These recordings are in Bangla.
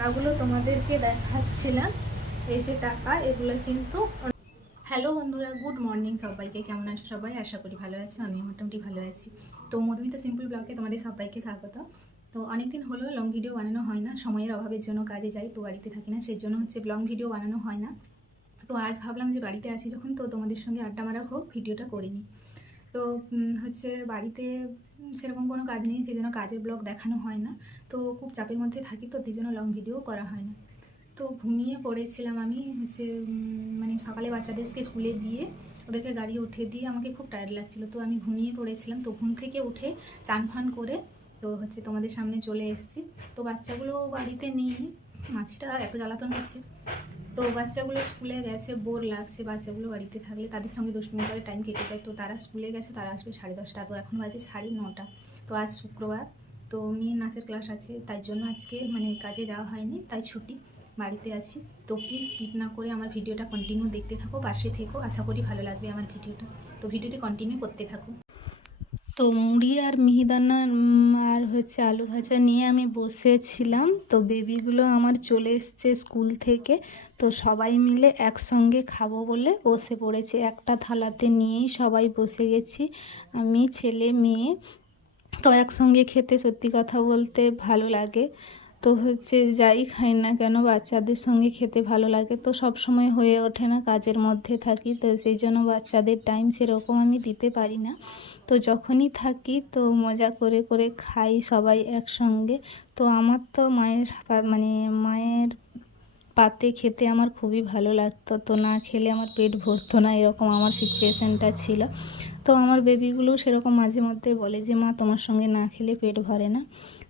টাকাগুলো তোমাদেরকে দেখাচ্ছিলাম। এই যে টাকা, এগুলো কিন্তু। হ্যালো বন্ধুরা, গুড মর্নিং সবাইকে। কেমন আছো সবাই? আশা করি ভালো আছি, আমি মোটামুটি ভালো আছি। তো মধুমিতা সিম্পল ব্লগে তোমাদের সবাইকে স্বাগত। তো অনেকদিন হলো লং ভিডিও বানানো হয় না, সময়ের অভাবের জন্য কাজে যাই, তো বাড়িতে থাকি না, সেই জন্য লং ভিডিও বানানো হয় না। তো আজ ভাবলাম যে বাড়িতে আছি যখন, তো তোমাদের সঙ্গে আড্ডা মারা হোক, ভিডিওটা করিনি। তো বাড়িতে সেরকম কোনো কাজ নেই, সেই জন্য কাজের ব্লগ দেখানো হয় না। তো খুব চাপের মধ্যে থাকি, তো সেই জন্য লং ভিডিও করা হয় না। তো ঘুমিয়ে পড়েছিলাম আমি মানে সকালে বাচ্চাদেরকে স্কুলে দিয়ে ওদেরকে গাড়ি উঠে দিয়ে আমাকে খুব টায়ার্ড লাগছিলো, তো আমি ঘুমিয়ে পড়েছিলাম। তো ঘুম থেকে উঠে চান ফান করে তো তোমাদের সামনে চলে এসেছি। তো বাচ্চাগুলো বাড়িতে নেই, মাছটা এত জ্বালাতন হচ্ছে। তো বাচ্চাগুলো স্কুলে গেছে, বোর লাগছে। বাচ্চাগুলো বাড়িতে থাকলে তাদের সঙ্গে দুষ্টুমি করে টাইম কেটে যায়। তো তারা স্কুলে গেছে, তারা আসবে 10:30। তো এখন বাজে 9:30। তো আজ শুক্রবার, তো মেয়ের নাচের ক্লাস আছে, তাই জন্য আজকে কাজে যাওয়া হয়নি, তাই ছুটি, বাড়িতে আছি। তো প্লিজ স্কিপ না করে আমার ভিডিওটা কন্টিনিউ দেখতে থাকো, পাশে থেকো, আশা করি ভালো লাগবে আমার ভিডিওটা। তো ভিডিওটি কন্টিনিউ করতে থাকো। তো মুড়ি আর মিহিদানা আর আলু ভাজা নিয়ে আমি বসেছিলাম। তো বেবিগুলো আমার চলে এসছে স্কুল থেকে, তো সবাই মিলে একসঙ্গে খাবো বলে বসে পড়েছে। একটা থালাতে নিয়েই সবাই বসে গেছি, আমি, ছেলে, মেয়ে। তো একসঙ্গে খেতে সত্যি কথা বলতে ভালো লাগে। তো যাই খাই না কেন বাচ্চাদের সঙ্গে খেতে ভালো লাগে। তো সব সময় হয়ে ওঠে না, কাজের মধ্যে থাকি, তো সেই জন্য বাচ্চাদের টাইম সেরকম আমি দিতে পারি না। তো যখনই থাকি তো মজা করে করে খাই সবাই একসঙ্গে। তো আমার তো মায়ের পাতে খেতে আমার খুবই ভালো লাগতো, তো না খেলে আমার পেট ভরতো না, এরকম আমার সিচুয়েশানটা ছিল। তো আমার বেবিগুলোও সেরকম মাঝে মধ্যে বলে যে মা তোমার সঙ্গে না খেলে পেট ভরে না।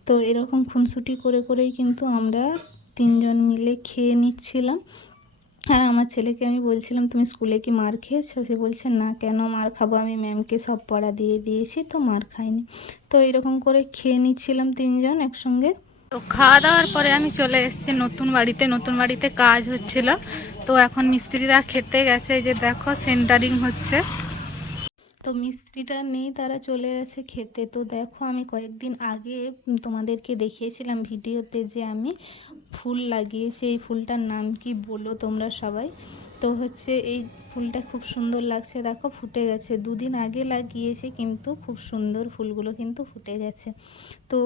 তো এরকম খুনসুটি করে করেই কিন্তু আমরা তিনজন মিলে খেয়ে নিচ্ছিলাম। আর আমার ছেলেকে আমি বলছিলাম তুমি স্কুলে কি মার খেয়েছো? সে বলছে না, কেন মার খাবো, আমি ম্যামকে সব পড়া দিয়ে দিয়েছি, তো মার খাইনি। তো এরকম করে খেয়ে নিচ্ছিলাম তিনজন একসঙ্গে। তো খাওয়া দাওয়ার পরে আমি চলে এসেছি নতুন বাড়িতে কাজ হচ্ছিল। তো এখন মিস্ত্রিরা খেতে গেছে, এই যে দেখো সেন্টারিং হচ্ছে। তো মিস্ত্রিটা নেই, তারা চলে গেছে খেতে। তো দেখো আমি কয়েকদিন আগে তোমাদেরকে দেখিয়েছিলাম ভিডিওতে যে আমি ফুল লাগিয়েছি। এই ফুলটার নাম কি বলো তোমরা সবাই? তো এই ফুলটা খুব সুন্দর লাগছে, দেখো ফুটে গেছে। 2 দিন আগে লাগিয়েছি, কিন্তু খুব সুন্দর ফুলগুলো কিন্তু ফুটে গেছে। তো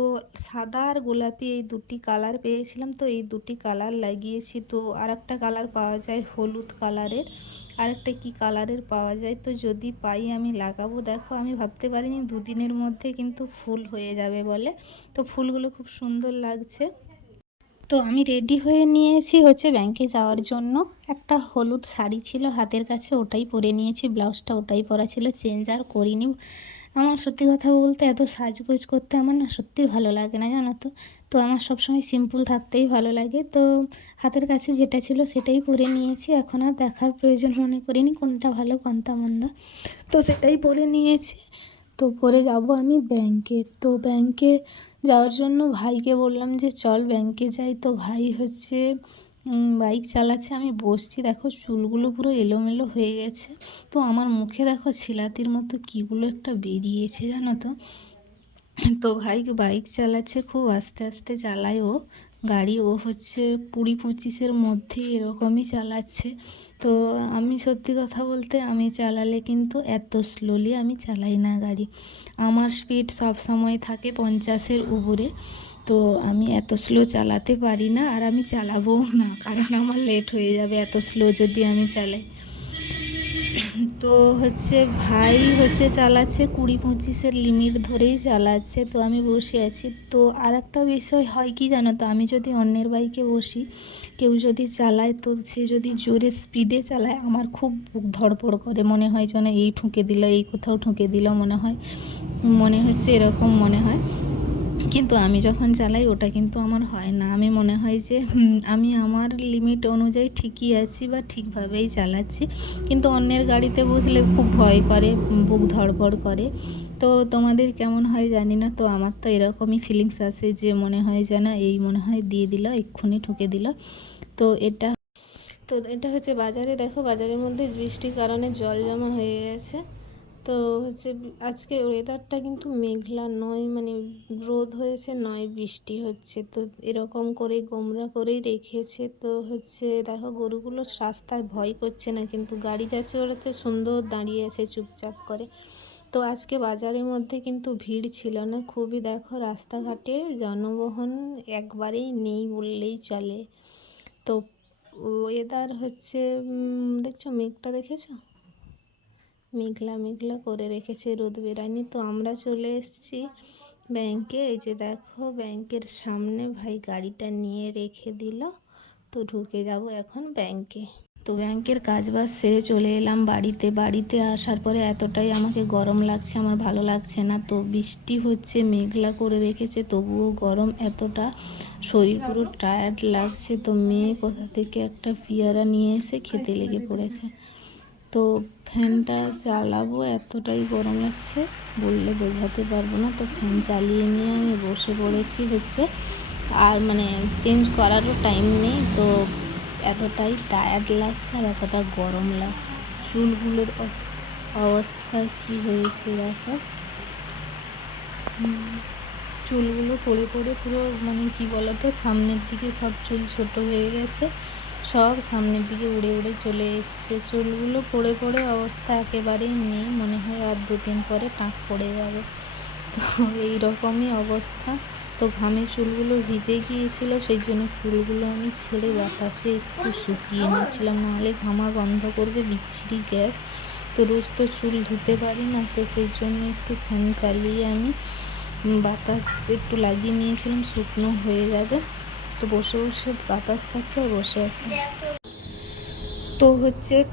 সাদা আর গোলাপি এই দুটি কালার পেয়েছিলাম, তো এই দুটি কালার লাগিয়েছি। তো আর একটা কালার পাওয়া যায় হলুদ কালারের, আরেকটা কি কালারের পাওয়া যায়, তো যদি পাই আমি লাগাবো। দেখো আমি ভাবতে পারিনি 2 দিনের মধ্যে কিন্তু ফুল হয়ে যাবে বলে। তো ফুলগুলো খুব সুন্দর লাগছে। তো আমি রেডি হয়ে নিয়েছি ব্যাংকে যাওয়ার জন্য। একটা হলুদ শাড়ি ছিল হাতের কাছে, ওটাই পরে নিয়েছি, ব্লাউজটা ওটাই পরা ছিল, চেঞ্জ আর করিনি। আমার সত্যি কথা বলতে এত সাজগোজ করতে আমার না সত্যি ভালো লাগে না, জানো তো। তো আমার সবসময় সিম্পল থাকতেই ভালো লাগে। তো হাতের কাছে যেটা ছিল সেটাই পরে নিয়েছি, এখন আর দেখার প্রয়োজন মনে করিনি কোনটা ভালো কোনটা মন্দ, তো সেটাই পরে নিয়েছি। তো পরে যাব আমি ব্যাংকে। তো ব্যাংকে যাওয়ার জন্য ভাইকে বললাম যে চল ব্যাংকে যাই। তো ভাই বাইক চালাচ্ছে, আমি বসছি। দেখো চুলগুলো পুরো এলোমেলো হয়ে গেছে। তো আমার মুখে দেখো ছিলাতির মতো কীগুলো একটা বেরিয়েছে, জানো তো। তো ভাই বাইক চালাচ্ছে, খুব আস্তে আস্তে চালায় ও গাড়ি। ও 20-25-এর মধ্যে এরকমই চালাচ্ছে। তো আমি সত্যি কথা বলতে আমি চালালে কিন্তু এত স্লোলি আমি চালাই না গাড়ি। আমার স্পিড সব সময় থাকে 50-এর উপরে। তো আমি এত স্লো চালাতে পারি না, আর আমি চালাবোও না, কারণ আমার লেট হয়ে যাবে এত স্লো যদি আমি চালাই। তো ভাই চালাচ্ছে 20-25-এর লিমিট ধরেই চালাচ্ছে, তো আমি বসে আছি। তো আর একটা বিষয় হয় কি জানো তো, আমি যদি অন্যের বাইকে বসি, কেউ যদি চালায়, তো সে যদি জোরে স্পিডে চালায়, আমার খুব বুক ধড়ফড় করে, মনে হয় যেন এই ঠুকে দিল, এই কোথাও ঠুকে দিল, মনে হচ্ছে এরকম মনে হয়। কিন্তু আমি যখন চালাই ওটা কিন্তু আমার হয় না। আমি মনে হয় যে আমি আমার লিমিট অনুযায়ী ঠিকই আছি বা ঠিকভাবেই চালাচ্ছি। কিন্তু অন্যের গাড়িতে বসলে খুব ভয় করে, বুক ধড়ফড় করে। তো তোমাদের কেমন হয় জানি না, তো আমার তো এরকমই ফিলিংস আসে যে মনে হয় যেন এই মনে হয় দিয়ে দিল, এক্ষুনি ঠুকে দিল। তো এটা বাজারে, দেখো বাজারের মধ্যে বৃষ্টির কারণে জল জমা হয়ে গেছে। তো আজকে ওয়েদারটা কিন্তু মেঘলা নয়, মানে রোদ হয়েছে নয় বৃষ্টি হচ্ছে, তো এরকম করে গোমরা করেই রেখেছে। তো দেখো গরুগুলো রাস্তায় ভয় করছে না, কিন্তু গাড়ি যাচ্ছে ওরাতে সুন্দর দাঁড়িয়ে আছে চুপচাপ করে। তো আজকে বাজারের মধ্যে কিন্তু ভিড় ছিল না খুবই, দেখো রাস্তাঘাটে যানবাহন একবারেই নেই বললেই চলে। তো ওয়েদার দেখছো মেঘটা দেখেছো, মেঘলা মেঘলা করে রেখেছে, রোদ বেরায়নি। তো আমরা চলে এসেছি ব্যাংকে। এই যে দেখো ব্যাংকের সামনে ভাই গাড়িটা নিয়ে রেখে দিল, তো ঢুকে যাব এখন ব্যাংকে। তো ব্যাংকের কাজবাজ সেরে চলে এলাম বাড়িতে আসার পরে এতটাই আমাকে গরম লাগছে, আমার ভালো লাগছে না। তো বৃষ্টি হচ্ছে, মেঘলা করে রেখেছে, তবুও গরম এতটা, শরীর পুরো টায়ার্ড লাগছে। তো মেয়ে কোথা থেকে একটা পেয়ারা নিয়ে এসে খেতে লেগে পড়েছে। তো ফ্যানটা চালাবো, এতটাই গরম লাগছে বললে বোঝাতে পারবো না। তো ফ্যান চালিয়ে নিয়ে আমি বসে পড়েছি আর মানে চেঞ্জ করারও টাইম নেই। তো এতটাই টায়ার্ড লাগছে আর এতটা গরম লাগছে। চুলগুলোর অবস্থা কি হয়েছে দেখো, চুলগুলো পড়ে পড়ে পুরো মানে কি বলতো, সামনের দিকে সব চুল ছোট হয়ে গেছে, সব সামনের দিকে উড়ে উড়ে চলে এসছে। চুলগুলো পড়ে পড়ে অবস্থা একেবারেই নেই, মনে হয় আর 2-3 পরে টাক পড়ে যাবে। তো এই রকমই অবস্থা। তো ঘামে চুলগুলো ভিজে গিয়েছিল, সেই জন্য চুলগুলো আমি ছেড়ে বাতাসে একটু শুকিয়ে নিচ্ছিলাম, নাহলে ঘামা বন্ধ করবে বিচ্ছিরি গ্যাস। তো রোজ তো চুল ধুতে পারি না, তো সেই জন্য একটু ফ্যান চালিয়ে আমি বাতাস একটু লাগিয়ে নিয়েছিলাম, শুকনো হয়ে যাবে। তো বসে বসে বাতাস খাচ্ছে আর বসে আছি। তো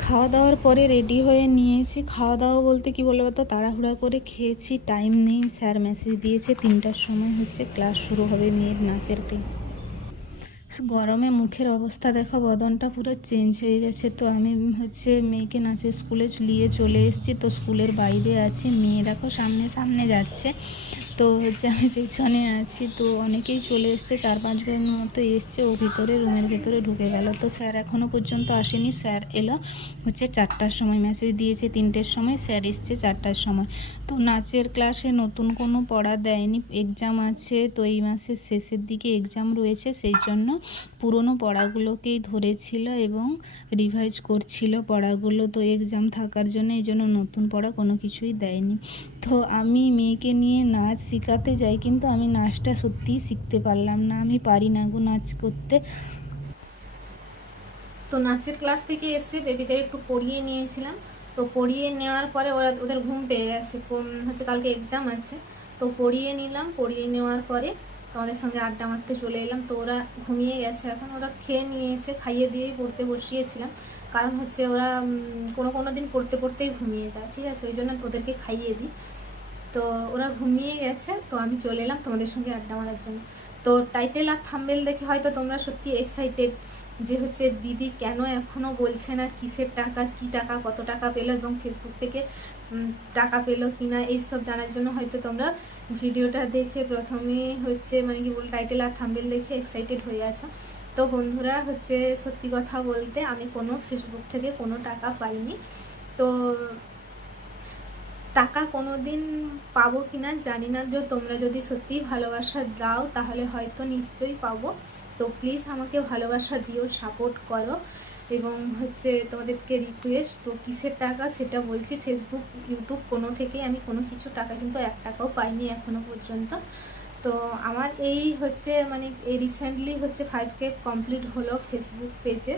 খাওয়া দাওয়ার পরে রেডি হয়ে নিয়েছি। খাওয়া দাওয়া বলতে কি বলবো, তো তাড়াহুড়া করে খেয়েছি, টাইম নেই। স্যার মেসেজ দিয়েছে 3টার সময় ক্লাস শুরু হবে, মেয়ের নাচের ক্লাস। গরমে মুখের অবস্থা দেখো, বদনটা পুরো চেঞ্জ হয়ে গেছে। তো আমি মেয়েকে নাচের স্কুলে নিয়ে চলে এসেছি। তো স্কুলের বাইরে আছি, মেয়ে দেখো সামনে সামনে যাচ্ছে, তো আমি পেছনে আছি। তো অনেকেই চলে এসছে, 4-5 জনের মতো এসছে, ও ভিতরে রুমের ভেতরে ঢুকে গেল। তো স্যার এখনও পর্যন্ত আসেনি, স্যার এলো 4টার সময়, মেসেজ দিয়েছে 3টের সময়, স্যার এসছে 4টার সময়। তো নাচের ক্লাসে নতুন কোনো পড়া দেয়নি, এক্সাম আছে, তো এই মাসের শেষের দিকে এক্সাম রয়েছে, সেই জন্য পুরনো পড়াগুলোকেই ধরেছিল এবং রিভাইজ করছিল পড়াগুলো। তো এক্সাম থাকার জন্য এই জন্য নতুন পড়া কোনো কিছুই দেয়নি। তো আমি মেয়েকে নিয়ে নাচ শেখাতে যাই, কিন্তু আমি নাচটা সত্যিই শিখতে পারলাম না, আমি পারি না গো নাচ করতে। তো নাচের ক্লাস থেকে এসে বেবিদের একটু পড়িয়ে নিয়েছিলাম। তো পড়িয়ে নেওয়ার পরে ওদের ঘুম পেয়ে গেছে, কালকে এক্সাম আছে। তো পড়িয়ে নিলাম, পড়িয়ে নেওয়ার পরে তোমাদের সঙ্গে আড্ডা মারতে চলে এলাম। তো ওরা ঘুমিয়ে গেছে, এখন ওরা খেয়ে নিয়েছে, খাইয়ে দিয়েই পড়তে বসিয়েছিলাম। কারণ ওরা কোনো দিন পড়তে পড়তেই ঘুমিয়ে যায়, ঠিক আছে, ওই জন্য ওদেরকে খাইয়ে দিই। তো ওরা ঘুমিয়ে গেছে, তো আমি চলে এলাম তোমাদের সঙ্গে আড্ডা মারার জন্য। তো টাইটেল আর থাম্বনেল দেখে হয়তো তোমরা সত্যি এক্সাইটেড যে দিদি কেন এখনো বলছে না কিসের টাকা, কি টাকা, কত টাকা পেলো এবং ফেসবুক থেকে টাকা পেলো কিনা, এইসব জানার জন্য হয়তো তোমরা ভিডিওটা দেখে প্রথমে মানে কি বল টাইটেল আর থাম্বনেল দেখে এক্সাইটেড হয়ে আছো। তো বন্ধুরা সত্যি কথা বলতে আমি কোনো ফেসবুক থেকে কোনো টাকা পাইনি। তো টাকা কোনো দিন পাবো কিনা জানি না, যে তোমরা যদি সত্যিই ভালোবাসা দাও তাহলে হয়তো নিশ্চয়ই পাবো। তো প্লিজ আমাকে ভালোবাসা দিও, সাপোর্ট করো। এবং তোমাদেরকে রিকোয়েস্ট, তো কিসের টাকা সেটা বলছি, ফেসবুক ইউটিউব কোনো থেকেই আমি কোনো কিছু টাকা কিন্তু 1 টাকাও পাইনি এখনো পর্যন্ত। তো আমার এই মানে এই রিসেন্টলি 5K কমপ্লিট হলো ফেসবুক পেজে।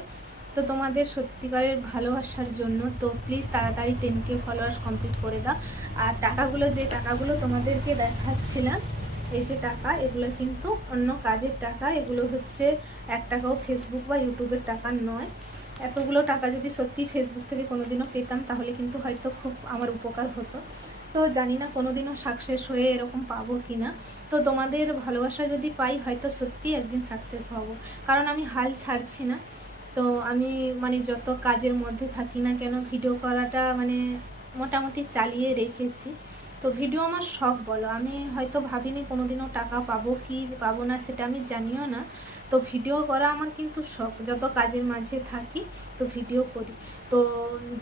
তো তোমাদের সত্যিকারের ভালোবাসার জন্য তো প্লিজ তাড়াতাড়ি 10K ফলোয়ার্স কমপ্লিট করে দাও। আর যে টাকাগুলো তোমাদেরকে দেখাচ্ছিলাম, এই যে টাকা, এগুলো কিন্তু অন্য কাজের টাকা, এগুলো 1 টাকাও ফেসবুক বা ইউটিউবের টাকা নয়। এতগুলো টাকা যদি সত্যি ফেসবুক থেকে কোনোদিনও পেতাম তাহলে কিন্তু হয়তো খুব আমার উপকার হতো। তো জানি না কোনোদিনও সাকসেস হয়ে এরকম পাবো কি না। তো তোমাদের ভালোবাসা যদি পাই হয়তো সত্যি একদিন সাকসেস হব, কারণ আমি হাল ছাড়ছি না। তো আমি মানে যত কাজের মধ্যে থাকি না কেন, ভিডিও করাটা মানে মোটামুটি চালিয়ে রেখেছি। তো ভিডিও আমার শখ বলো, আমি হয়তো ভাবিনি কোনোদিনও টাকা পাবো কি পাবো না, সেটা আমি জানিও না। তো ভিডিও করা আমার কিন্তু শখ, যত কাজের মাঝে থাকি তো ভিডিও করি। তো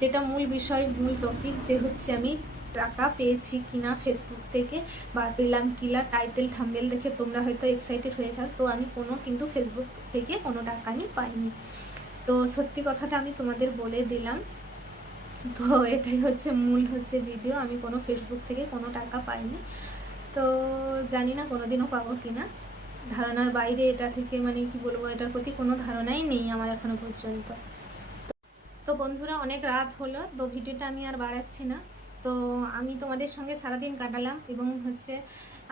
যেটা মূল বিষয়, মূল টপিক যে আমি টাকা পেয়েছি কিনা ফেসবুক থেকে বা পেলাম কিনা টাইটেল থাম্বনেল দেখে তোমরা হয়তো এক্সাইটেড হয়ে যাও। তো আমি কিন্তু ফেসবুক থেকে কোনো টাকা আমি পাইনি। তো সত্যি কথাটা আমি তোমাদের বলে দিলাম। তো এটাই হচ্ছে মূল ভিডিও। আমি কোনো ফেসবুক থেকে কোনো টাকা পাইনি। তো জানি না কোনোদিনও পাবো কিনা, ধারণার বাইরে এটা থেকে, মানে কি বলবো, এটার প্রতি কোনো ধারণাই নেই আমার এখনো পর্যন্ত। তো বন্ধুরা, অনেক রাত হলো, তো ভিডিওটা আমি আর বাড়াচ্ছি না। তো আমি তোমাদের সঙ্গে সারাদিন কাটালাম এবং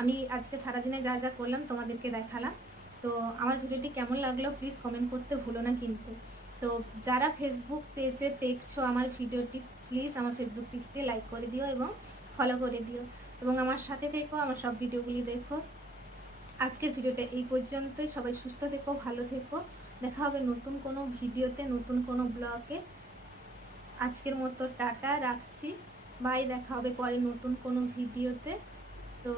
আমি আজকে সারাদিনে যা যা করলাম তোমাদেরকে দেখালাম। তো আমার ভিডিওটি কেমন লাগলো প্লিজ কমেন্ট করতে ভুলো না কিন্তু। তো যারা ফেসবুক পেজে দেখছো আমার ভিডিওটি, প্লিজ আমার ফেসবুক পেজটি লাইক করে দিও এবং ফলো করে দিও এবং আমার সাথে থেকো, আমার সব ভিডিওগুলি দেখো। আজকের ভিডিওটা এই পর্যন্তই। সবাই সুস্থ থেকো, ভালো থেকো। দেখা হবে নতুন কোনো ভিডিওতে, নতুন কোনো ব্লগে। আজকের মতো টাটা, রাখছি, বাই। দেখা হবে পরে নতুন কোনো ভিডিওতে। তো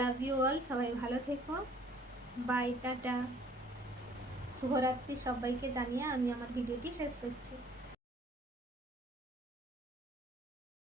লাভ ইউ অল, সবাই ভালো থেকো, বাই, টাটা, শুভরাত্রি সবাইকে জানিয়ে আমি আমার ভিডিওটি শেষ করছি।